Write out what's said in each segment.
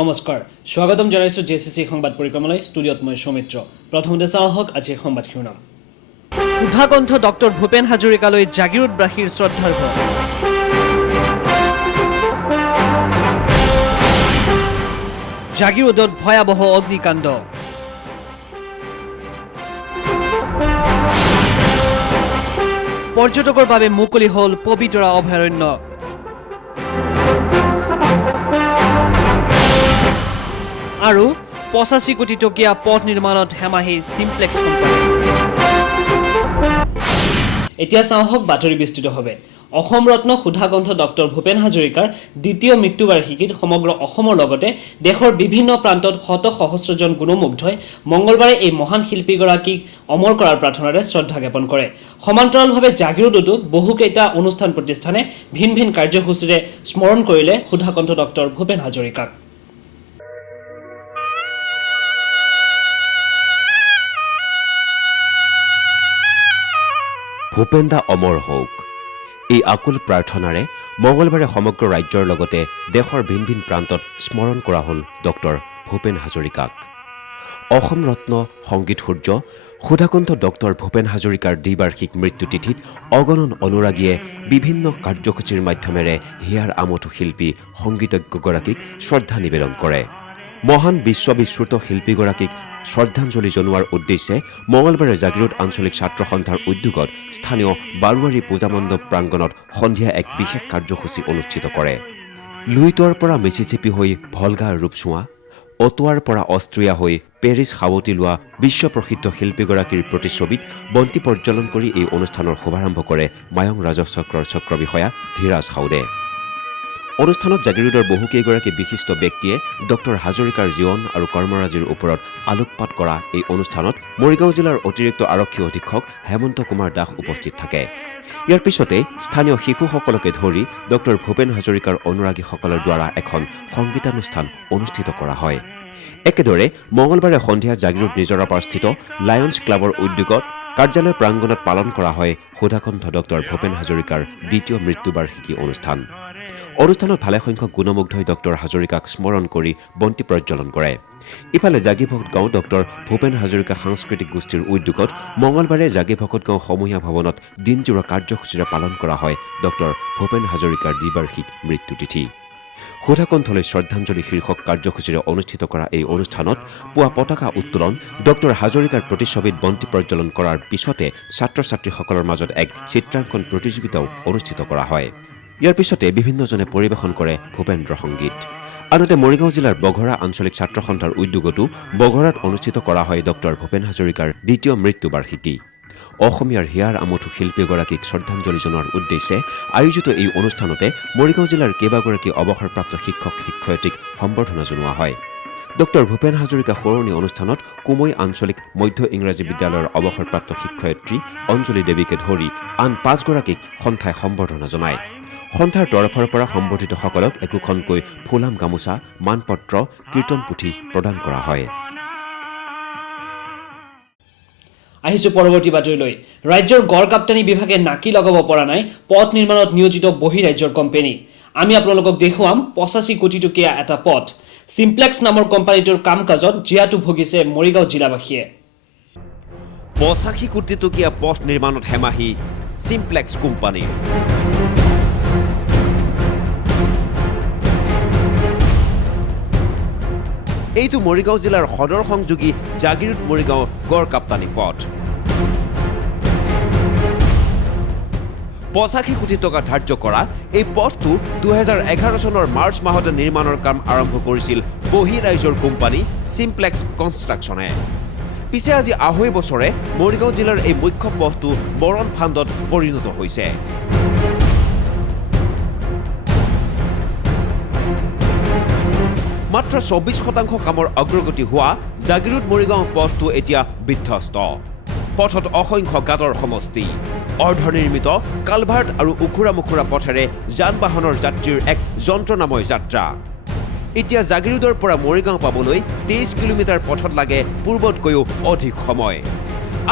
নমস্কাৰ স্বাগতম জনাইছো জেচিচি সংবাদ পৰিক্ৰমালৈ ষ্টুডিঅত মই সৌমিত্ৰ প্ৰথমতে চাওক আজি সংবাদ শুনাম উদ্ধাকণ্ঠ ডক্টৰ ভূপেন হাজৰিকালৈ জাগিৰোডবাসীৰ শ্ৰদ্ধাৰ ঘৰ জাগিৰোডত ভয়াবহ অগ্নিকাণ্ড পৰ্যটকৰ বাবে মুকলি হ'ল পবিতৰা অভয়াৰণ্য আৰু 85 কোটি টকীয়া পথ নিৰ্মাণত হেমাহি সিমপ্লেক্স কোম্পানী এতিয়া চাওক বাতৰি বিস্তৃত হবে অসম ৰত্ন সুধাকণ্ঠ ডক্টৰ ভূপেন হাজৰিকাৰ দ্বিতীয় মৃত্যুবাৰ্ষিকীত সমগ্ৰ অসমৰ লগতে দেশৰ বিভিন্ন প্ৰান্তত শত সহস্ৰজন গুণমুগ্ধই মঙ্গলবাৰে এই মহান শিল্পীগৰাকীক অমৰ কৰাৰ প্ৰাৰ্থনাৰে শ্ৰদ্ধা জ্ঞাপন কৰে সমান্তৰালভাৱে জাগিৰোডতো বহুকেইটা অনুষ্ঠান প্ৰতিষ্ঠানে ভিন ভিন কাৰ্যসূচীৰে স্মৰণ কৰিলে সুধাকণ্ঠ ডক্টৰ ভূপেন হাজৰিকাক ভূপেন্দা অমৰ হওক এই আকুল প্ৰাৰ্থনাৰে মঙ্গলবাৰে সমগ্ৰ ৰাজ্যৰ লগতে দেশৰ ভিন ভিন প্ৰান্তত স্মৰণ কৰা হ'ল ডক্টৰ ভূপেন হাজৰিকাক অসম ৰত্ন সংগীত সূৰ্য সুধাকণ্ঠ ডক্টৰ ভূপেন হাজৰিকাৰ দ্বিবাৰ্ষিক মৃত্যুতিথিত অগণন অনুৰাগীয়ে বিভিন্ন কাৰ্যসূচীৰ মাধ্যমেৰে হিয়াৰ আমঠু শিল্পী সংগীতজ্ঞগৰাকীক শ্ৰদ্ধা নিবেদন কৰে মহান বিশ্ববিশ্ৰুত শিল্পীগৰাকীক শ্ৰদ্ধাঞ্জলি জনোৱাৰ উদ্দেশ্যে মঙ্গলবাৰে জাগিৰোড আঞ্চলিক ছাত্ৰ সন্থাৰ উদ্যোগত স্থানীয় বাৰুৱাৰী পূজা মণ্ডপ প্ৰাংগণত সন্ধিয়া এক বিশেষ কাৰ্যসূচী অনুষ্ঠিত কৰে লুইটৰ পৰা মিছিছিপি হৈ ভলগা ৰূপচোৱা অটোৱাৰ পৰা অষ্ট্ৰিয়া হৈ পেৰিছ সাৱটি লোৱা বিশ্বপ্ৰসিদ্ধ শিল্পীগৰাকীৰ প্ৰতিচ্ছবিত বন্তি প্ৰজ্বলন কৰি এই অনুষ্ঠানৰ শুভাৰম্ভ কৰে মায়ং ৰাজচক্ৰৰ চক্ৰ বিষয়া ধীৰাজ সাউদে অনুষ্ঠানত জাগিৰোডৰ বহুকেইগৰাকী বিশিষ্ট ব্যক্তিয়ে ডক্টৰ হাজৰিকাৰ জীৱন আৰু কৰ্মৰাজিৰ ওপৰত আলোকপাত কৰা এই অনুষ্ঠানত মৰিগাঁও জিলাৰ অতিৰিক্ত আৰক্ষী অধীক্ষক হেমন্ত কুমাৰ দাস উপস্থিত থাকে ইয়াৰ পিছতে স্থানীয় শিশুসকলকে ধৰি ডক্টৰ ভূপেন হাজৰিকাৰ অনুৰাগীসকলৰ দ্বাৰা এখন সংগীতানুষ্ঠান অনুষ্ঠিত কৰা হয় একেদৰে মঙ্গলবাৰে সন্ধিয়া জাগিৰোড নিজৰাপাৰস্থিত লায়ন্স ক্লাবৰ উদ্যোগত কাৰ্যালয় প্ৰাংগণত পালন কৰা হয় সুধাকণ্ঠ ডক্টৰ ভূপেন হাজৰিকাৰ দ্বিতীয় মৃত্যুবাৰ্ষিকী অনুষ্ঠান অনুষ্ঠানত ভালেসংখ্যক গুণমুগ্ধই ডক্টৰ হাজৰিকাক স্মৰণ কৰি বন্তি প্ৰজ্বলন কৰে ইফালে জাগিভকত গাঁও ডক্টৰ ভূপেন হাজৰিকা সাংস্কৃতিক গোষ্ঠীৰ উদ্যোগত মঙ্গলবাৰে জাগিভকত গাঁও সমূহীয়া ভৱনত দিনজোৰা কাৰ্যসূচীৰে পালন কৰা হয় ডক্টৰ ভূপেন হাজৰিকাৰ দ্বিবাৰ্ষিক মৃত্যুতিথি সুধাকণ্ঠলৈ শ্ৰদ্ধাঞ্জলি শীৰ্ষক কাৰ্যসূচীৰে অনুষ্ঠিত কৰা এই অনুষ্ঠানত পুৱা পতাকা উত্তোলন ডক্টৰ হাজৰিকাৰ প্ৰতিচ্ছবিত বন্তি প্ৰজ্বলন কৰাৰ পিছতে ছাত্ৰ ছাত্ৰীসকলৰ মাজত এক চিত্ৰাংকন প্ৰতিযোগিতাও অনুষ্ঠিত কৰা হয় ইয়াৰ পিছতে বিভিন্নজনে পৰিৱেশন কৰে ভূপেন্দ্ৰ সংগীত আনহাতে মৰিগাঁও জিলাৰ বঘৰা আঞ্চলিক ছাত্ৰ সন্থাৰ উদ্যোগতো বঘৰাত অনুষ্ঠিত কৰা হয় ডক্টৰ ভূপেন হাজৰিকাৰ দ্বিতীয় মৃত্যুবাৰ্ষিকী অসমীয়াৰ হিয়াৰ আমঠু শিল্পীগৰাকীক শ্ৰদ্ধাঞ্জলি জনোৱাৰ উদ্দেশ্যে আয়োজিত এই অনুষ্ঠানতে মৰিগাঁও জিলাৰ কেইবাগৰাকী অৱসৰপ্ৰাপ্ত শিক্ষক শিক্ষয়িত্ৰীক সম্বৰ্ধনা জনোৱা হয় ডক্টৰ ভূপেন হাজৰিকা সোঁৱৰণী অনুষ্ঠানত কুমৈ আঞ্চলিক মধ্য ইংৰাজী বিদ্যালয়ৰ অৱসৰপ্ৰাপ্ত শিক্ষয়িত্ৰী অঞ্জলি দেৱীকে ধৰি আন 5 গৰাকীক সন্থাই সম্বৰ্ধনা জনায় সন্থাৰ তৰফৰ পৰা সম্বৰ্ধিতসকলক একোখনকৈ ফুলাম গামোচা মানপত্ৰ কীৰ্তন পুথি প্ৰদান কৰা হয় আহিছো পৰৱৰ্তী বাতৰিলৈ ৰাজ্যৰ গড় কাপ্তানি বিভাগে নাকি লগাব পৰা নাই পথ নিৰ্মাণত নিয়োজিত বহিৰাজ্যৰ কোম্পানী আমি আপোনালোকক দেখুৱাম 85 কোটি টকীয়া এটা পথ সিমপ্লেক্স নামৰ কোম্পানীটোৰ কাম-কাজত জিয়াটো ভুগিছে মৰিগাঁও জিলাবাসীয়ে 85 কোটি টকীয়া পথ নিৰ্মাণত হেমাহি সিমপ্লেক্স কোম্পানী এইটো মৰিগাঁও জিলাৰ সদৰ সংযোগী জাগিৰোড মৰিগাঁও গড় কাপ্তানি পথ 85 কোটি টকা ধাৰ্য কৰা এই পথটো 2011 চনৰ মাৰ্চ মাহতে নিৰ্মাণৰ কাম আৰম্ভ কৰিছিল বহিৰাজ্যৰ কোম্পানী সিমপ্লেক্স কনষ্ট্ৰাকশ্যনে পিছে আজি 2.5 বছৰে মৰিগাঁও জিলাৰ এই মুখ্য পথটো বৰণ ফান্দত পৰিণত হৈছে মাত্ৰ 24% কামৰ অগ্ৰগতি হোৱা জাগিৰোড মৰিগাঁও পথটো এতিয়া বিধ্বস্ত পথত অসংখ্য গাঁতৰ সমষ্টি অৰ্ধনিৰ্মিত কালভাৰ্ট আৰু উখুৰা মুখুৰা পথেৰে যান বাহনৰ যাত্ৰীৰ এক যন্ত্ৰণাময় যাত্ৰা এতিয়া জাগিৰোডৰ পৰা মৰিগাঁও পাবলৈ 23 কিলোমিটাৰ পথত লাগে পূৰ্বতকৈও অধিক সময়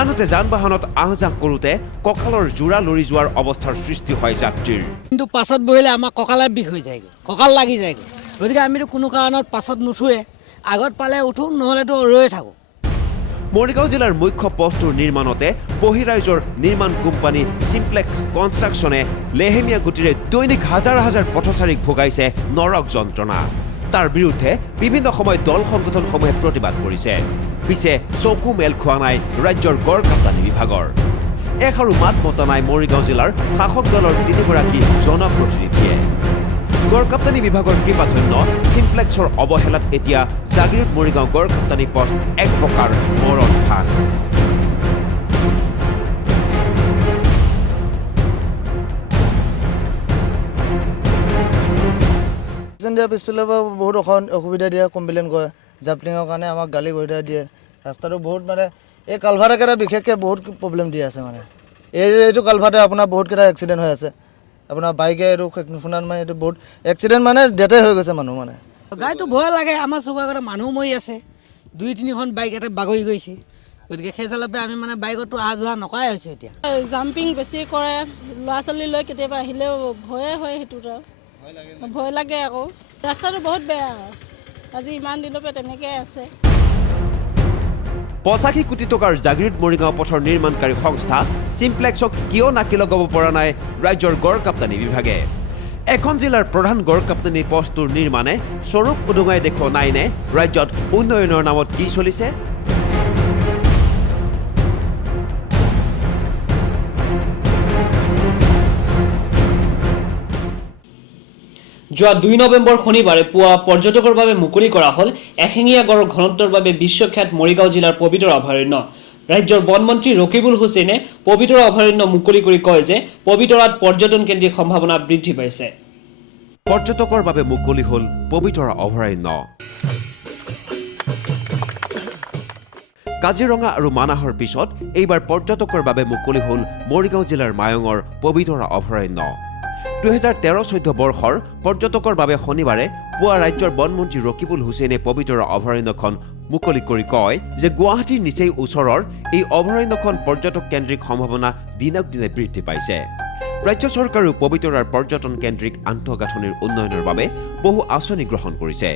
আনহাতে যান বাহনত আহযাহ কৰোঁতে কঁকালৰ জোৰা লৰি যোৱাৰ অৱস্থাৰ সৃষ্টি হয় যাত্ৰীৰ কিন্তু পাছত বহিলে আমাৰ কঁকালৰ বিষ হৈ যায় কঁকাল লাগি যায় গতিকে আমিতো কোনো কাৰণত পাছত নুঠোৱে, আগত পালে উঠো, নহ'লেতো ৰৈ থাকোঁ। মৰিগাঁও জিলাৰ মুখ্য পথটোৰ নিৰ্মাণতে বহিৰাজ্যৰ নিৰ্মাণ কোম্পানী চিম্প্লেক্স কনষ্ট্ৰাকশ্যনে লেহেমীয়া গতিৰে দৈনিক হাজাৰ হাজাৰ পথচাৰীক ভোগাইছে নৰক যন্ত্ৰণা। তাৰ বিৰুদ্ধে বিভিন্ন সময়ত দল সংগঠনসমূহে প্ৰতিবাদ কৰিছে। পিছে চকু মেল খোৱা নাই ৰাজ্যৰ গড় কাপ্তানি বিভাগৰ। এষাৰো মাত মতা নাই মৰিগাঁও জিলাৰ শাসক দলৰ 3গৰাকী জনপ্ৰতিনিধিয়ে। গড় কাপ্তানি বিভাগৰ কৃপাধন্য চিম্প্লেক্সৰ অৱহেলাত এতিয়া জাগিৰোড মৰিগাঁও গড় কাপ্তানি পথ এক প্ৰকাৰ মৰণ ফাল। দিয়াৰ পিছফালৰ পৰা বহুত অসুবিধা দিয়ে, কমপ্লেইন কৰে, জাপলিঙৰ কাৰণে আমাক গালি গৰিধা দিয়ে। ৰাস্তাটো বহুত মানে এই কালভাৰকেইটা বিশেষকৈ বহুত প্ৰব্লেম দি আছে। মানে এইটো কালভাৰতে আপোনাৰ বহুতকেইটা এক্সিডেণ্ট হৈ আছে। আপোনাৰ বাইকে এইটো নুশুনাত মানে এইটো বহুত এক্সিডেণ্ট মানে ডেথে হৈ গৈছে মানুহ। মানে গাড়ীটো ভয় লাগে, আমাৰ চকুৰ আগতে মানুহ মৰি আছে, 2-3খন বাইক এটা বাগৰি গৈছে। গতিকে সেইফালৰ পৰা আমি মানে বাইকতো অহা যোৱা নকৰাই হৈছোঁ। এতিয়া জাম্পিং বেছি কৰে, ল'ৰা ছোৱালী লৈ কেতিয়াবা আহিলেও ভয়ে হয়, সেইটোতো ভয় লাগে আকৌ। ৰাস্তাটো বহুত বেয়া, আজি ইমান দিনৰ পৰা তেনেকৈ আছে। 85 কোটি টকাৰ জাগিৰোড মৰিগাঁও পথৰ নিৰ্মাণকাৰী সংস্থা চিম্প্লেক্সক কিয় নাকি লগাব পৰা নাই ৰাজ্যৰ গড় কাপ্তানি বিভাগে? এখন জিলাৰ প্ৰধান গড় কাপ্তানি পথটোৰ নিৰ্মাণে স্বৰূপ উদঙাই দেখুওৱা নাইনে ৰাজ্যত উন্নয়নৰ নামত কি চলিছে? যোৱা 2 নৱেম্বৰ শনিবাৰে পুৱা পৰ্যটকৰ বাবে মুকলি কৰা হ'ল এশিঙীয়া গড়ৰ ঘনত্বৰ বাবে বিশ্বখ্যাত মৰিগাঁও জিলাৰ পবিতৰা অভয়াৰণ্য। ৰাজ্যৰ বনমন্ত্ৰী ৰকিবুল হুছেইনে পবিতৰা অভয়াৰণ্য মুকলি কৰি কয় যে পবিতৰাত পৰ্যটন কেন্দ্ৰিক সম্ভাৱনা বৃদ্ধি পাইছে। পৰ্যটকৰ বাবে মুকলি হ'ল পবিতৰা অভয়াৰণ্য। কাজিৰঙা আৰু মানাহৰ পিছত এইবাৰ পৰ্যটকৰ বাবে মুকলি হ'ল মৰিগাঁও জিলাৰ মায়ঙৰ পবিতৰা অভয়াৰণ্য। 2013-14 বৰ্ষৰ পৰ্যটকৰ বাবে শনিবাৰে পুৱা ৰাজ্যৰ বনমন্ত্ৰী ৰকিবুল হুছেইনে পবিতৰা অভয়াৰণ্যখন মুকলি কৰি কয় যে গুৱাহাটীৰ নিচেই ওচৰৰ এই অভয়াৰণ্যখন পৰ্যটক কেন্দ্ৰিক সম্ভাৱনা দিনক দিনে বৃদ্ধি পাইছে। ৰাজ্য চৰকাৰেও পবিতৰাৰ পৰ্যটন কেন্দ্ৰিক আন্তঃগাঁথনিৰ উন্নয়নৰ বাবে বহু আঁচনি গ্ৰহণ কৰিছে।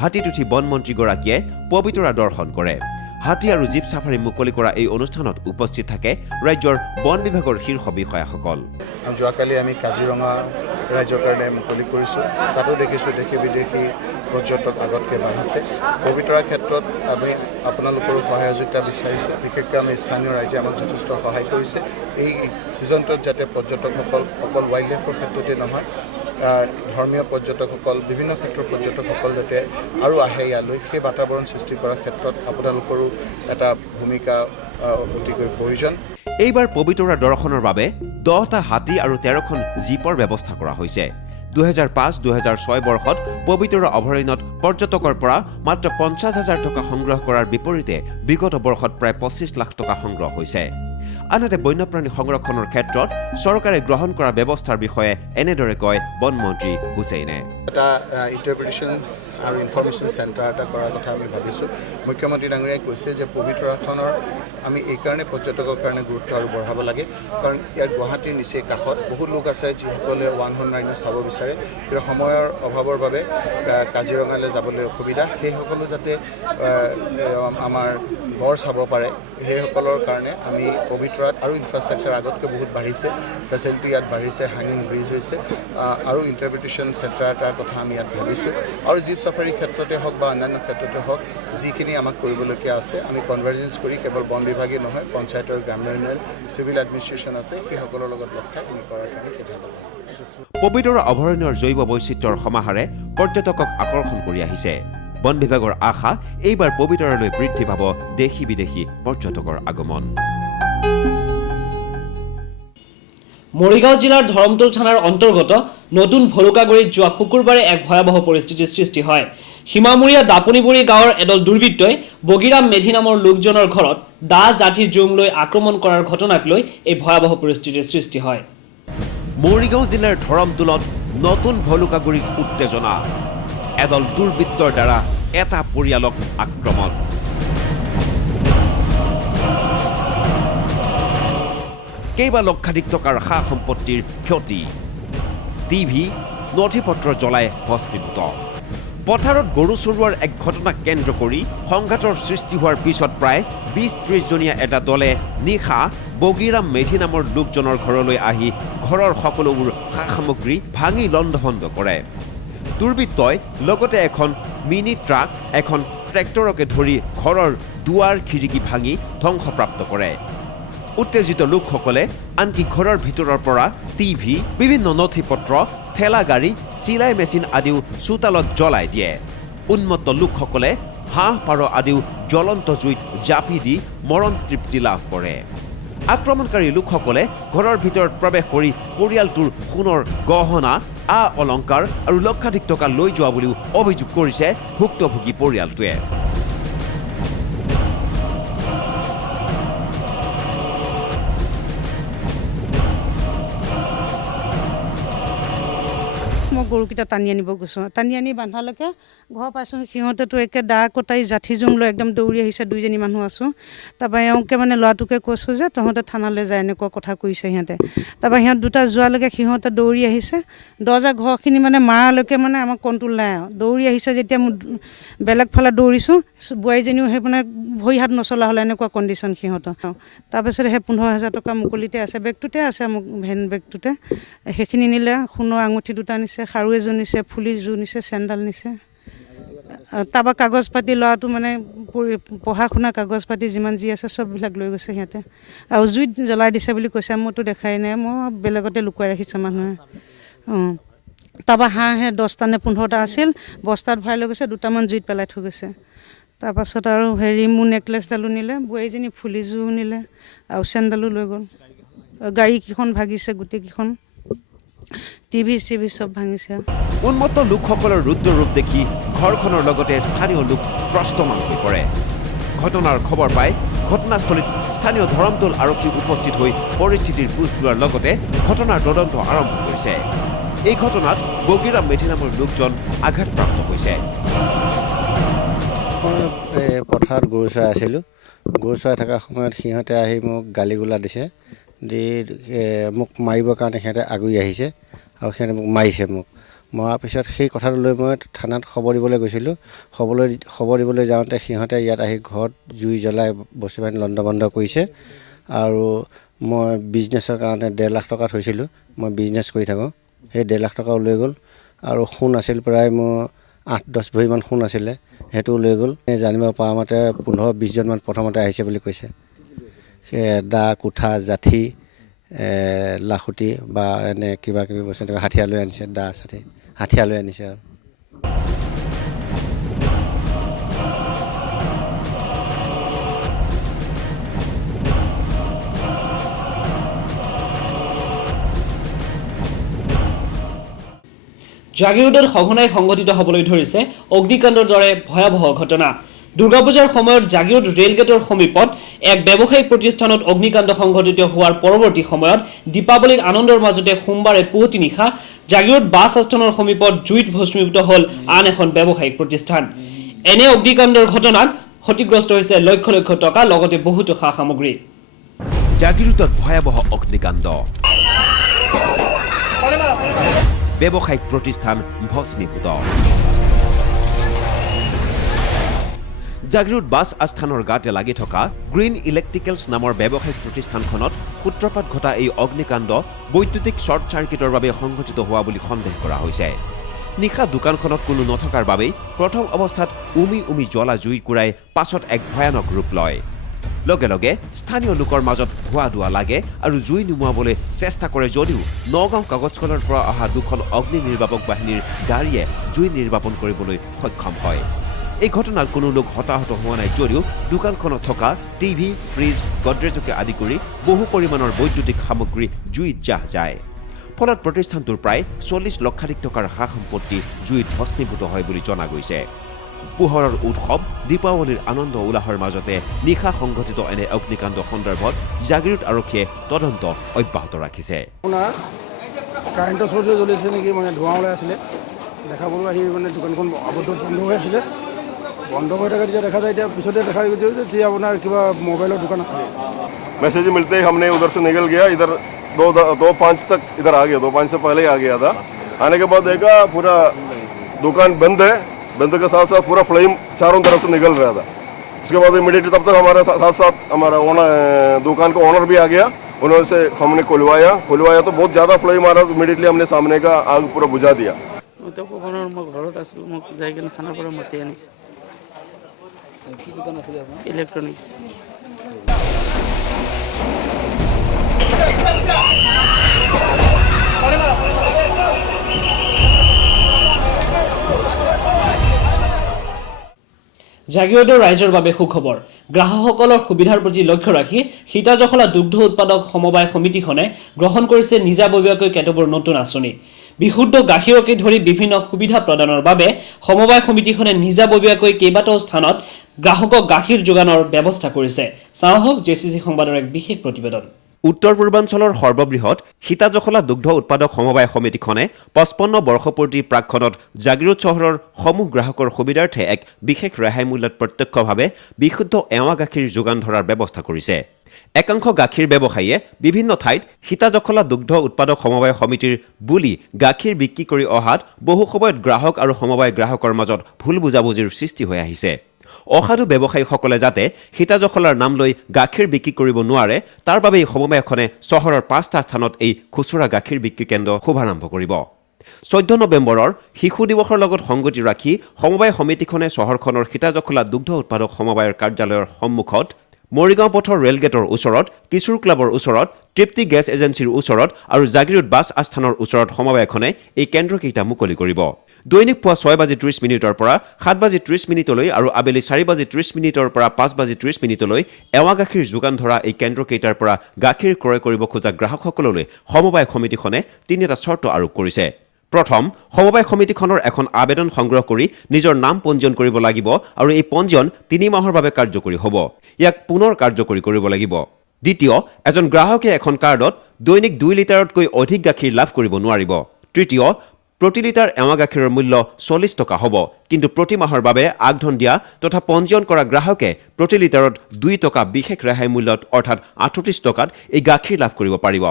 হাতীত উঠি বনমন্ত্ৰীগৰাকীয়ে পবিতৰা দৰ্শন কৰে। হাতী আৰু জীপ চাফাৰী মুকলি কৰা এই অনুষ্ঠানত উপস্থিত থাকে ৰাজ্যৰ বন বিভাগৰ শীৰ্ষ বিষয়াসকল। যোৱাকালি আমি কাজিৰঙা ৰাজ্যৰ কাৰণে মুকলি কৰিছোঁ, তাতো দেখিছোঁ দেশী বিদেশী পৰ্যটক আগতকৈ বাঢ়িছে। পবিতৰা ক্ষেত্ৰত আমি আপোনালোকৰো সহযোগিতা বিচাৰিছোঁ, বিশেষকৈ আমি স্থানীয় ৰাইজে আমাক যথেষ্ট সহায় কৰিছে। এই ছিজনটোত যাতে পৰ্যটকসকল অকল ৱাইল্ড লাইফৰ ক্ষেত্ৰতে নহয়, ধৰ্মীয় পৰ্যটকসকল, বিভিন্ন ক্ষেত্ৰৰ পৰ্যটকসকল যাতে আৰু আহে ইয়ালৈ, সেই বাতাবৰণ সৃষ্টি কৰাৰ ক্ষেত্ৰত আপোনালোকৰো এটা ভূমিকা অতিকৈ প্ৰয়োজন। এইবাৰ পবিতৰা দৰ্শনৰ বাবে 10টা হাতী আৰু 13খন জীপৰ ব্যৱস্থা কৰা হৈছে। 2005-2006 বৰ্ষত পবিতৰা অভয়াৰণ্যত পৰ্যটকৰ পৰা মাত্ৰ 50,000 টকা সংগ্ৰহ কৰাৰ বিপৰীতে বিগত বৰ্ষত প্ৰায় 25 লাখ টকা সংগ্ৰহ হৈছে। আনহাতে বন্যপ্ৰাণী সংৰক্ষণৰ ক্ষেত্ৰত চৰকাৰে গ্ৰহণ কৰা ব্যৱস্থাৰ বিষয়ে এনেদৰে কয় বনমন্ত্ৰী হুছেইনে। এটা ইণ্টাৰপ্ৰিটেশ্যন আৰু ইনফৰমেশ্যন চেণ্টাৰ এটা কৰাৰ কথা আমি ভাবিছোঁ। মুখ্যমন্ত্ৰী ডাঙৰীয়াই কৈছে যে পবিতৰাখনৰ আমি এইকাৰণে পৰ্যটকৰ কাৰণে গুৰুত্ব আৰু বঢ়াব লাগে, কাৰণ ইয়াৰ গুৱাহাটীৰ নিচেই কাষত বহুত লোক আছে যিসকলে ওৱান হৰ্ণ ৰাইনো চাব বিচাৰে, কিন্তু সময়ৰ অভাৱৰ বাবে কাজিৰঙালৈ যাবলৈ অসুবিধা। সেইসকলো যাতে আমাৰ গড় চাব পাৰে, সেইসকলৰ কাৰণে আমি পবিতৰাত আৰু ইনফ্ৰাষ্ট্ৰাকচাৰ আগতকৈ বহুত বাঢ়িছে, ফেচিলিটি ইয়াত বাঢ়িছে, হেঙিং ব্ৰিজ হৈছে আৰু ইণ্টাৰপ্ৰিটেশ্যন চেণ্টাৰ এটাৰ কথা আমি ইয়াত ভাবিছোঁ। আৰু জীপ চাফাৰীৰ ক্ষেত্ৰতে হওক বা অন্যান্য ক্ষেত্ৰতে হওক, যিখিনি আমাক কৰিবলগীয়া আছে আমি কনভাৰ্জেঞ্চ কৰি কেৱল বন বিভাগেই নহয়, পঞ্চায়তৰ গ্ৰাম্য উন্নয়ন, চিভিল এডমিনিষ্ট্ৰেশ্যন আছে, সেইসকলৰ লগত লগ খাই আমি কৰাৰ কাৰণে সিদ্ধান্ত লৈছোঁ। পবিতৰা অভয়াৰণ্যৰ জৈৱ বৈচিত্ৰ্যৰ সমাহাৰে পৰ্যটকক আকৰ্ষণ কৰি আহিছে। বন বিভাগৰ আশা এইবাৰ পবিতৰালৈ বৃদ্ধি পাব দেশী বিদেশী পৰ্যটকৰ আগমন। মৰিগাঁও জিলাৰ ধৰমটোল থানাৰ অন্তৰ্গত নতুন ভলুকাগুৰিত যোৱা শুকুৰবাৰে এক ভয়াৱহ পৰিস্থিতিৰ সৃষ্টি হয়। সীমামূৰীয়া দাপনিবুৰী গাঁৱৰ এদল দুৰ্বৃত্তই বগীৰাম মেধি নামৰ লোকজনৰ ঘৰত দা জাঠি জোং লৈ আক্ৰমণ কৰাৰ ঘটনাক লৈ এই ভয়াৱহ পৰিস্থিতিৰ সৃষ্টি হয়। মৰিগাঁও জিলাৰ ধৰমটোলত নতুন ভলুকাগুৰিত উত্তেজনা, এদল দুৰ্বৃত্তৰ দ্বাৰা এটা পৰিয়ালক আক্ৰমণ। কেইবা লক্ষাধিক টকাৰ সা সম্পত্তিৰ ক্ষতি, টিভি, নথি পত্ৰ জ্বলাই ভস্মীভূত পথাৰত গৰু চৰুৱাৰ এক ঘটনাক কেন্দ্ৰ কৰি সংঘাতৰ সৃষ্টি হোৱাৰ পিছত প্ৰায় 20-30 জনীয়া এটা দলে নিশা বগীৰাম মেধি নামৰ লোকজনৰ ঘৰলৈ আহি ঘৰৰ সকলোবোৰ সা সামগ্ৰী ভাঙি লণ্ডভণ্ড কৰে দুৰ্বৃত্তই লগতে এখন মিনি ট্ৰাক এখন ট্ৰেক্টৰকে ধৰি ঘৰৰ দুৱাৰ খিৰিকী ভাঙি ধ্বংসপ্ৰাপ্ত কৰে উত্তেজিত লোকসকলে আনকি ঘৰৰ ভিতৰৰ পৰা টিভি বিভিন্ন নথি পত্ৰ ঠেলা গাড়ী চিলাই মেচিন আদিও চোতালত জ্বলাই দিয়ে উন্মত্ত লোকসকলে হাঁহ পাৰ আদিও জ্বলন্ত জুইত জাপি দি মৰণ তৃপ্তি লাভ কৰে আক্ৰমণকাৰী লোকসকলে ঘৰৰ ভিতৰত প্ৰৱেশ কৰি পৰিয়ালটোৰ সোণৰ গহনা অলংকাৰ আৰু লক্ষাধিক টকা লৈ যোৱা বুলিও অভিযোগ কৰিছে ভুক্তভোগী পৰিয়ালটোৱে মই গৰুকেইটা টানি আনিব গৈছোঁ টানি আনি বান্ধালৈকে ঘৰ পাইছোঁ সিহঁতেতো একে দা কটাই জাঠি জোং লৈ একদম দৌৰি আহিছে দুইজনী মানুহ আছোঁ তাৰপৰা এওঁকে মানে ল'ৰাটোকে কৈছোঁ যে তহঁতে থানালৈ যায় এনেকুৱা কথা কৰিছে সিহঁতে তাৰপৰা সিহঁত দুটা যোৱালৈকে সিহঁতে দৌৰি আহিছে দৰ্জা ঘৰখিনি মানে মাৰালৈকে মানে আমাক কণ্ট্ৰল নাই আৰু দৌৰি আহিছে যেতিয়া মই বেলেগ ফালে দৌৰিছোঁ বোৱাৰীজনীও সেই মানে ভৰি হাত নচলা হ'লে এনেকুৱা কণ্ডিশ্যন সিহঁতৰ তাৰপিছত সেই 15,000 টকা মুকলিতে আছে বেগটোতে আছে মোক ভেন বেগটোতে সেইখিনি নিলে সোণৰ আঙুঠি দুটা নিছে খাৰু এযোৰ নিছে ফুলি জোৰ নিছে চেণ্ডেল নিছে তাৰপৰা কাগজ পাতি ল'ৰাটো মানে পঢ়া শুনা কাগজ পাতি যিমান যি আছে চববিলাক লৈ গৈছে সিহঁতে আৰু জুইত জ্বলাই দিছে বুলি কৈছে মইতো দেখাই নাই মই বেলেগতে লুকুৱাই ৰাখিছে মানুহে তাৰপৰা হাঁহে 10টা নে 15টা আছিল বস্তাত ভৰাই লৈ গৈছে দুটামান জুইত পেলাই থৈ গৈছে তাৰপাছত আৰু হেৰি মোৰ নেকলেছডালো নিলে বোৱাৰীজনী ফুলিযোৰো নিলে আৰু চেণ্ডেলো লৈ গ'ল গাড়ীকেইখন ভাগিছে গোটেইকেইখন টিভি চিভি চব ভাঙিছে উন্মত্ত লোকসকলৰ ৰুদ্ৰ ৰূপ দেখি ঘৰখনৰ লগতে স্থানীয় লোক ত্ৰস্তমান হৈ পৰে ঘটনাৰ খবৰ পাই ঘটনাস্থলীত স্থানীয় ধৰমতোল আৰক্ষী উপস্থিত হৈ পৰিস্থিতিৰ বুজ লোৱাৰ লগতে ঘটনাৰ তদন্ত আৰম্ভ কৰিছে এই ঘটনাত বগীৰাম মেধি নামৰ লোকজন আঘাতপ্ৰাপ্ত হৈছে মই পথাৰত গৰু চৰাই আছিলোঁ গৰু চৰাই থকা সময়ত সিহঁতে আহি মোক গালি গোলা দিছে দি মোক মাৰিবৰ কাৰণে সিহঁতে আগুৰি আহিছে আৰু সিহঁতে মোক মাৰিছে মোক মৰাৰ পিছত সেই কথাটো লৈ মই থানাত খবৰ দিবলৈ গৈছিলোঁ খবৰ দিবলৈ যাওঁতে সিহঁতে ইয়াত আহি ঘৰত জুই জ্বলাই বস্তু বাহিনী লণ্ডভণ্ড কৰিছে আৰু মই বিজনেছৰ কাৰণে 1.5 লাখ টকা থৈছিলোঁ মই বিজনেছ কৰি থাকোঁ সেই 1.5 লাখ টকাও লৈ গ'ল আৰু সোণ আছিল প্ৰায় মোৰ 8-10 ভৰিমান সোণ আছিলে সেইটো লৈ গ'ল জানিব পৰা মতে 15-20 জনমান প্ৰথমতে আহিছে বুলি কৈছে দা কোঠা জাঠি লাখুটি বা এনে কিবা কিবি বস্তু হাথিয়াৰ লৈ আনিছে দা চাঠি হাথিয়াৰ লৈ আনিছে আৰু জাগিৰোডত সঘনাই সংঘটিত হ'বলৈ ধৰিছে অগ্নিকাণ্ডৰ দৰে ভয়াৱহ ঘটনা দুৰ্গা পূজাৰ সময়ত জাগিৰোড ৰেল গেটৰ সমীপত এক ব্যৱসায়িক প্ৰতিষ্ঠানত অগ্নিকাণ্ড সংঘটিত হোৱাৰ পৰৱৰ্তী সময়ত দীপাৱলীৰ আনন্দৰ মাজতে সোমবাৰে পুৱতি নিশা জাগিৰোড বাছ আস্থানৰ সমীপত জুইত ভস্মীভূত হ'ল আন এখন ব্যৱসায়িক প্ৰতিষ্ঠান এনে অগ্নিকাণ্ডৰ ঘটনাত ক্ষতিগ্ৰস্ত হৈছে লক্ষ লক্ষ টকা লগতে বহুতো সা সামগ্ৰী জাগিৰোডত ভয়াৱহ অগ্নিকাণ্ড ব্যৱসায়িক প্ৰতিষ্ঠান ভস্মীভূত জাগিৰোড বাছ আস্থানৰ গাতে লাগি থকা গ্ৰীণ ইলেক্ট্ৰিকেলছ নামৰ ব্যৱসায়িক প্ৰতিষ্ঠানখনত সূত্ৰপাত ঘটা এই অগ্নিকাণ্ড বৈদ্যুতিক শ্বৰ্ট চাৰ্কিটৰ বাবে সংঘটিত হোৱা বুলি সন্দেহ কৰা হৈছে নিশা দোকানখনত কোনো নথকাৰ বাবেই প্ৰথম অৱস্থাত উমি জ্বলা জুইকুৰাই পাছত এক ভয়ানক ৰূপ লয় লগে লগে স্থানীয় লোকৰ মাজত হোৱা দোৱা লাগে আৰু জুই নুমুৱাবলৈ চেষ্টা কৰে যদিও নগাঁও কাগজকলৰ পৰা অহা দুখন অগ্নি নিৰ্বাপক বাহিনীৰ গাড়ীয়ে জুই নিৰ্বাপন কৰিবলৈ সক্ষম হয় এই ঘটনাত কোনো লোক হতাহত হোৱা নাই যদিও দোকানখনত থকা টিভি ফ্ৰিজ গডৰেজকে আদি কৰি বহু পৰিমাণৰ বৈদ্যুতিক সামগ্ৰী জুইত জাহ যায় ফলত প্ৰতিষ্ঠানটোৰ প্ৰায় 40 লক্ষাধিক টকাৰ সা সম্পত্তি জুইত ভস্মীভূত হয় বুলি জনা গৈছে পোহৰৰ উৎসৱ দীপাৱলীৰ আনন্দ উল্লাহৰ মাজতে নিশা সংঘটিত এনে অগ্নিকাণ্ড সন্দৰ্ভত জাগিৰোড আৰক্ষীয়ে তদন্ত অব্যাহত ৰাখিছে আপোনাৰ কাৰেণ্টৰ চ'ৰ্চে জ্বলিছে নেকি মানে ধোঁৱা ওলাই আছিলে দেখাবলৈ আহি মানে দোকানখন আবদ্ধ বন্ধ হৈ আছিলে বন্ধ হৈ থাকে যেতিয়া দেখা যায় এতিয়া পিছতে দেখা গৈছে যে আপোনাৰ কিবা মোবাইলৰ দোকান আছিলে मैसेज मिलते ही हमने उधर से निकल गया इधर 2:05 तक इधर आ गया 2:05 से पहले ही आ गया था आने के बाद देखा पूरा दुकान बंद है, बंद के साथ साथ पूरा फ्लेम चारों तरफ से निकल रहा था। उसके बाद इमीडिएटली तब तक हमारे साथ साथ हमारा दुकान का ओनर भी आ गया, उन्होंने से हमने खुलवाया तो बहुत ज़्यादा फ्लेम आ रहा था। इमीडिएटली हमने सामने का आग पूरा बुझा दिया। इलेक्ट्रॉनिक्स জাগিৰোডৰ ৰাইজৰ বাবে সুখবৰ। গ্ৰাহকসকলৰ সুবিধাৰ প্ৰতি লক্ষ্য ৰাখি সীতাজখলা দুগ্ধ উৎপাদক সমবায় সমিতিখনে গ্ৰহণ কৰিছে নিজাববীয়াকৈ কেতবোৰ নতুন আঁচনি। বিশুদ্ধ গাখীৰকে ধৰি বিভিন্ন সুবিধা প্ৰদানৰ বাবে সমবায় সমিতিখনে নিজাববীয়াকৈ কেইবাটাও স্থানত গ্ৰাহকক গাখীৰ যোগানৰ ব্যৱস্থা কৰিছে। চাওঁহক জেচিচি সংবাদৰ এক বিশেষ প্ৰতিবেদন। উত্তৰ পূৰ্বাঞ্চলৰ সৰ্ববৃহৎ সীতাজখলা দুগ্ধ উৎপাদক সমবায় সমিতিখনে 55 বৰ্ষপূৰ্তি প্ৰাক্ষণত জাগিৰোড চহৰৰ সমূহ গ্ৰাহকৰ সুবিধাৰ্থে এক বিশেষ ৰেহাই মূল্যত প্ৰত্যক্ষভাৱে বিশুদ্ধ এৱা গাখীৰ যোগান ধৰাৰ ব্যৱস্থা কৰিছে। একাংশ গাখীৰ ব্যৱসায়ীয়ে বিভিন্ন ঠাইত সীতাজখলা দুগ্ধ উৎপাদক সমবায় সমিতিৰ বুলি গাখীৰ বিক্ৰী কৰি অহাত বহু সময়ত গ্ৰাহক আৰু সমবায় গ্ৰাহকৰ মাজত ভুল বুজাবুজিৰ সৃষ্টি হৈ আহিছে। অসাধু ব্যৱসায়ীসকলে যাতে সীতাজখলাৰ নাম লৈ গাখীৰ বিক্ৰী কৰিব নোৱাৰে তাৰ বাবে সমবায়খনে চহৰৰ 5টা স্থানত এই খুচুৰা গাখীৰ বিক্ৰী কেন্দ্ৰ শুভাৰম্ভ কৰিব। 14 নৱেম্বৰৰ শিশু দিৱসৰ লগত সংগতি ৰাখি সমবায় সমিতিখনে চহৰখনৰ সীতাজখলা দুগ্ধ উৎপাদক সমবায়ৰ কাৰ্যালয়ৰ সন্মুখত, মৰিগাঁও পথৰ ৰেলগেটৰ ওচৰত, কিশোৰ ক্লাবৰ ওচৰত, তৃপ্তি গেছ এজেন্সিৰ ওচৰত আৰু জাগিৰোড বাছ আস্থানৰ ওচৰত সমবায়খনে এই কেন্দ্ৰকেইটা মুকলি কৰিব। দৈনিক পুৱা 6:30 পৰা 7:30 আৰু আবেলি 4:30 পৰা 5:30 এৱা গাখীৰ যোগান ধৰা এই কেন্দ্ৰকেইটাৰ পৰা গাখীৰ ক্ৰয় কৰিব খোজা গ্ৰাহকসকললৈ সমবায় সমিতিখনে 3টা চৰ্ত আৰোপ কৰিছে। প্ৰথম, সমবায় সমিতিখনৰ এখন আবেদন সংগ্ৰহ কৰি নিজৰ নাম পঞ্জীয়ন কৰিব লাগিব আৰু এই পঞ্জীয়ন 3 মাহৰ বাবে কাৰ্যকৰী হ'ব। ইয়াক পুনৰ কাৰ্যকৰী কৰিব লাগিব। দ্বিতীয়, এজন গ্ৰাহকে এখন কাৰ্ডত দৈনিক 2 লিটাৰতকৈ অধিক গাখীৰ লাভ কৰিব নোৱাৰিব। তৃতীয়, প্ৰতি লিটাৰ এৱা গাখীৰৰ মূল্য 40 টকা হ'ব, কিন্তু প্ৰতি মাহৰ বাবে আগধন দিয়া তথা পঞ্জীয়ন কৰা গ্ৰাহকে প্ৰতি লিটাৰত 2 টকা বিশেষ ৰেহাই মূল্যত অৰ্থাৎ 38 টকাত এই গাখীৰ লাভ কৰিব পাৰিব।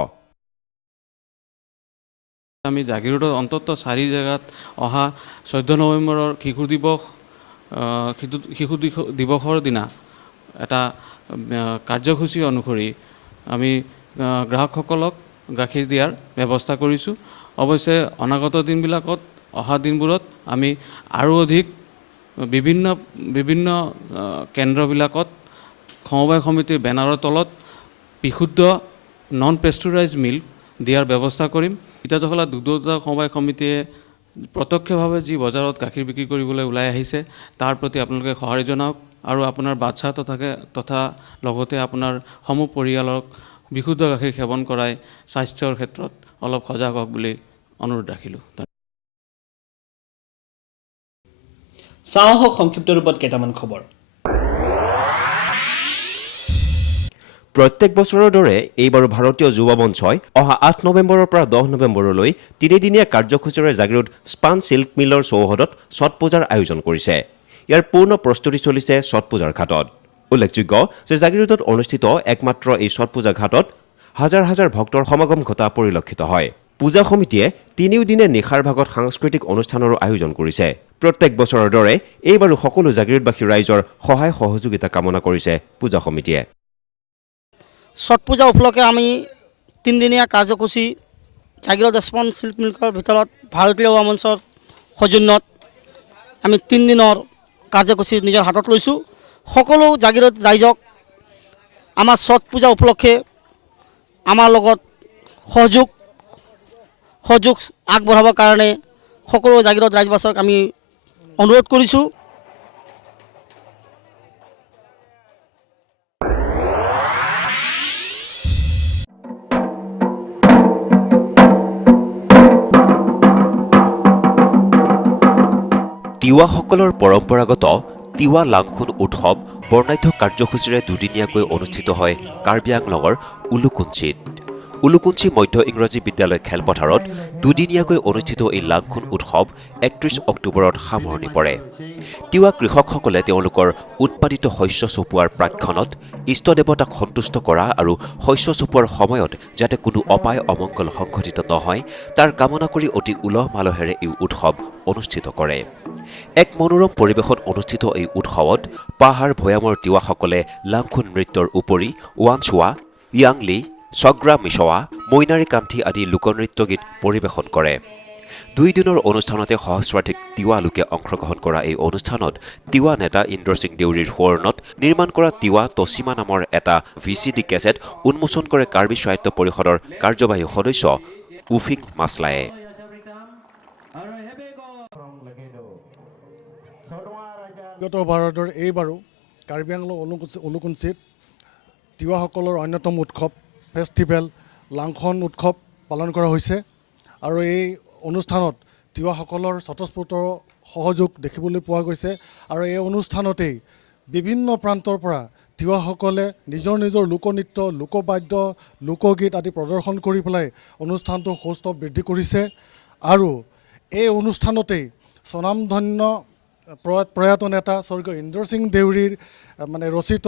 আমি জাগিৰোডত অন্তত 4 জেগাত অহা 14 নৱেম্বৰৰ শিশু দিৱসৰ দিনা এটা কাৰ্যসূচী অনুসৰি আমি গ্ৰাহকসকলক গাখীৰ দিয়াৰ ব্যৱস্থা কৰিছোঁ। অৱশ্যে অনাগত দিনবিলাকত অহা দিনবোৰত আমি আৰু অধিক বিভিন্ন কেন্দ্ৰবিলাকত সমবায় সমিতিৰ বেনাৰৰ তলত বিশুদ্ধ নন পেষ্টুৰাইজ মিল্ক দিয়াৰ ব্যৱস্থা কৰিম। সীতাজখলা দুগ্ধ উৎপাদক সমবায় সমিতিয়ে প্ৰত্যক্ষভাৱে যি বজাৰত গাখীৰ বিক্ৰী কৰিবলৈ ওলাই আহিছে তাৰ প্ৰতি আপোনালোকে সঁহাৰি জনাওক আৰু আপোনাৰ বাচ্চা তথা লগতে আপোনাৰ সমূহ পৰিয়ালক বিশুদ্ধ গাখীৰ সেৱন কৰাই স্বাস্থ্যৰ ক্ষেত্ৰত অলপ সজাগ হওক বুলি অনুৰোধ ৰাখিলোঁ। চাওঁহক সংক্ষিপ্ত ৰূপত কেইটামান খবৰ। প্ৰত্যেক বছৰৰ দৰে এইবাৰো ভাৰতীয় যুৱ মঞ্চই অহা 8 নৱেম্বৰৰ পৰা 10 নৱেম্বৰলৈ 3দিনীয়া কাৰ্যসূচীৰে জাগিৰোড স্পান চিল্ক মিলৰ চৌহদত ছট পূজাৰ আয়োজন কৰিছে। ইয়াৰ পূৰ্ণ প্ৰস্তুতি চলিছে ছট পূজাৰ ঘাটত। উল্লেখযোগ্য যে জাগিৰোডত অনুষ্ঠিত একমাত্ৰ এই ছট পূজা ঘাটত হাজাৰ হাজাৰ ভক্তৰ সমাগম ঘটা পৰিলক্ষিত হয়। পূজা সমিতিয়ে 3 দিনে নিশাৰ ভাগত সাংস্কৃতিক অনুষ্ঠানৰো আয়োজন কৰিছে। প্ৰত্যেক বছৰৰ দৰে এইবাৰো সকলো জাগিৰোডবাসী ৰাইজৰ সহায় সহযোগিতা কামনা কৰিছে পূজা সমিতিয়ে। ছট পূজা উপলক্ষে আমি 3দিনীয়া কাৰ্যসূচী জাগিৰোড স্পন চিল্ক মিল্কৰ ভিতৰত ভাৰতীয় যুৱ মঞ্চৰ সৌজন্যত আমি 3 দিনৰ কাৰ্যসূচী নিজৰ হাতত লৈছোঁ। সকলো জাগিৰোড ৰাইজক আমাৰ ছট পূজা উপলক্ষে আমাৰ লগত সহযোগ আগবঢ়াবৰ কাৰণে সকলো জাগিৰোড ৰাইজবাসীক আমি অনুৰোধ কৰিছোঁ। তিৱাসকলৰ পৰম্পৰাগত তিৱা লাংখুন উৎসৱ বৰ্ণাঢ্য কাৰ্যসূচীৰে 2দিনীয়াকৈ অনুষ্ঠিত হয় কাৰ্বি আংলঙৰ উলুকুঞ্চিত। উলুকুঞ্চি মধ্য ইংৰাজী বিদ্যালয় খেলপথাৰত দুদিনীয়াকৈ অনুষ্ঠিত এই লাংখুন উৎসৱ ৩১ অক্টোবৰত সামৰণি পৰে। তিৱা কৃষকসকলে তেওঁলোকৰ উৎপাদিত শস্য চপোৱাৰ প্ৰাক্ষণত ইষ্টদেৱতাক সন্তুষ্ট কৰা আৰু শস্য চপোৱাৰ সময়ত যাতে কোনো অপায় অমংগল সংঘটিত নহয় তাৰ কামনা কৰি অতি উলহ মালহেৰে এই উৎসৱ অনুষ্ঠিত কৰে। এক মনোৰম পৰিৱেশত অনুষ্ঠিত এই উৎসৱত পাহাৰ ভৈয়ামৰ তিৱাসকলে লাংখুন নৃত্যৰ উপৰি ওৱানচোৱা, ইয়াংলি, ছগ্ৰা মিছৱা, মৈনাৰী কান্থি আদি লোকনৃত্য গীত পৰিৱেশন কৰে। 2 দিনৰ অনুষ্ঠানতে সহস্ৰাধিক তিৱা লোকে অংশগ্ৰহণ কৰা এই অনুষ্ঠানত তিৱা নেতা ইন্দ্ৰ সিং দেউৰীৰ সোঁৱৰণত নিৰ্মাণ কৰা তিৱা তচিমা নামৰ এটা VCD কেছেট উন্মোচন কৰে কাৰ্বি স্বায়ত্ব পৰিষদৰ কাৰ্যবাহী সদস্য উফিং মাছলায়ে। বিগত ভাৰতৰ এইবাৰো কাৰ্বি আংলং উলুকুঞ্চিত তিৱাসকলৰ অন্যতম উৎসৱ ফেষ্টিভেল লাংখন উৎসৱ পালন কৰা হৈছে আৰু এই অনুষ্ঠানত তিৱাসকলৰ স্বতঃস্ফূৰ্ত সহযোগ দেখিবলৈ পোৱা গৈছে আৰু এই অনুষ্ঠানতেই বিভিন্ন প্ৰান্তৰ পৰা তিৱাসকলে নিজৰ নিজৰ লোকনৃত্য, লোকবাদ্য, লোকগীত আদি প্ৰদৰ্শন কৰি পেলাই অনুষ্ঠানটো সৌষ্ঠৱ বৃদ্ধি কৰিছে আৰু এই অনুষ্ঠানতেই স্বনামধন্য প্ৰয়াত নেতা স্বৰ্গীয় ইন্দ্ৰ সিং দেউৰীৰ ৰচিত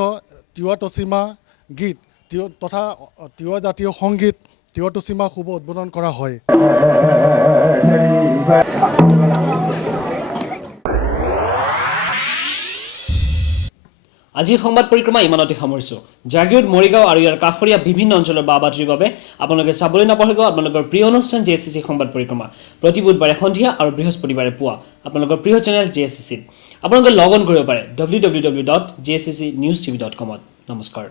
তিৱা তচিমা গীত তথা তিৱা জাতীয় সংগীত তিৱা তচিমা শুভ উদ্বোধন কৰা হয়। আজিৰ সংবাদ পৰিক্ৰমা ইমানতে সামৰিছোঁ। জাগিৰোড, মৰিগাঁও আৰু ইয়াৰ কাষৰীয়া বিভিন্ন অঞ্চলৰ বা বাতৰিৰ বাবে আপোনালোকে চাবলৈ নাপাহৰিব আপোনালোকৰ প্ৰিয় অনুষ্ঠান JSCC সংবাদ পৰিক্ৰমা প্ৰতি বুধবাৰে সন্ধিয়া আৰু বৃহস্পতিবাৰে পুৱা আপোনালোকৰ প্ৰিয় চেনেল JSCC। আপোনালোকে লগ অন কৰিব পাৰে www.jsccnewstv.com। নমস্কাৰ।